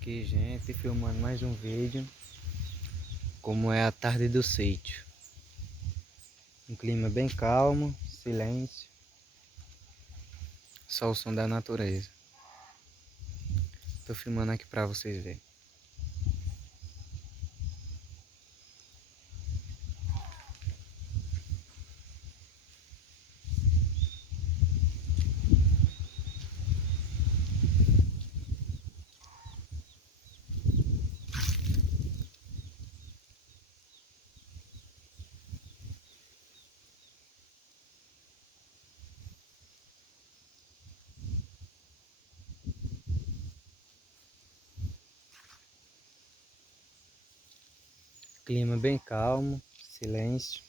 aqui, gente, filmando mais um vídeo. Como é a tarde do sítio. Um clima bem calmo, silêncio. Só o som da natureza. Tô filmando aqui pra vocês verem. Clima bem calmo, silêncio.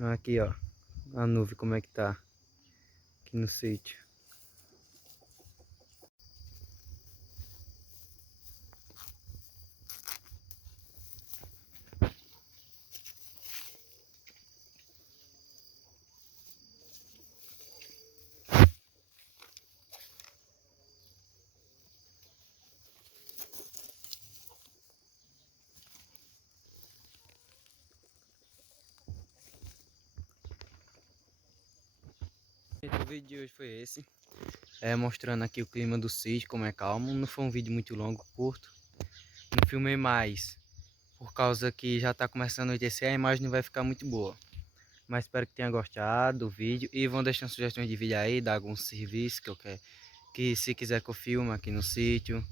Aqui, ó, a nuvem como é que tá aqui no sítio. O vídeo de hoje foi esse, mostrando aqui o clima do sítio, como é calmo. Não foi um vídeo muito longo, curto. Não filmei mais, por causa que já tá começando a anoitecer, a imagem não vai ficar muito boa. Mas espero que tenha gostado do vídeo e vão deixando sugestões de vídeo aí, dar algum serviço que eu quero, que se quiser que eu filme aqui no sítio.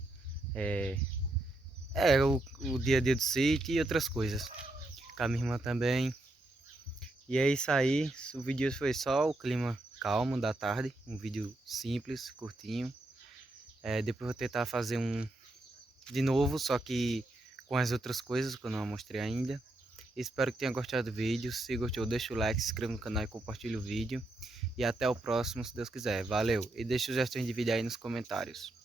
O dia a dia do sítio e outras coisas. Com a minha irmã também. E é isso aí, o vídeo foi só o clima calmo da tarde, um vídeo simples, curtinho. Depois vou tentar fazer um de novo, só que com as outras coisas que eu não mostrei ainda. Espero que tenha gostado do vídeo. Se gostou, deixa o like, se inscreva no canal e compartilhe o vídeo. E até o próximo, se Deus quiser. Valeu! E deixe sugestões de vídeo aí nos comentários.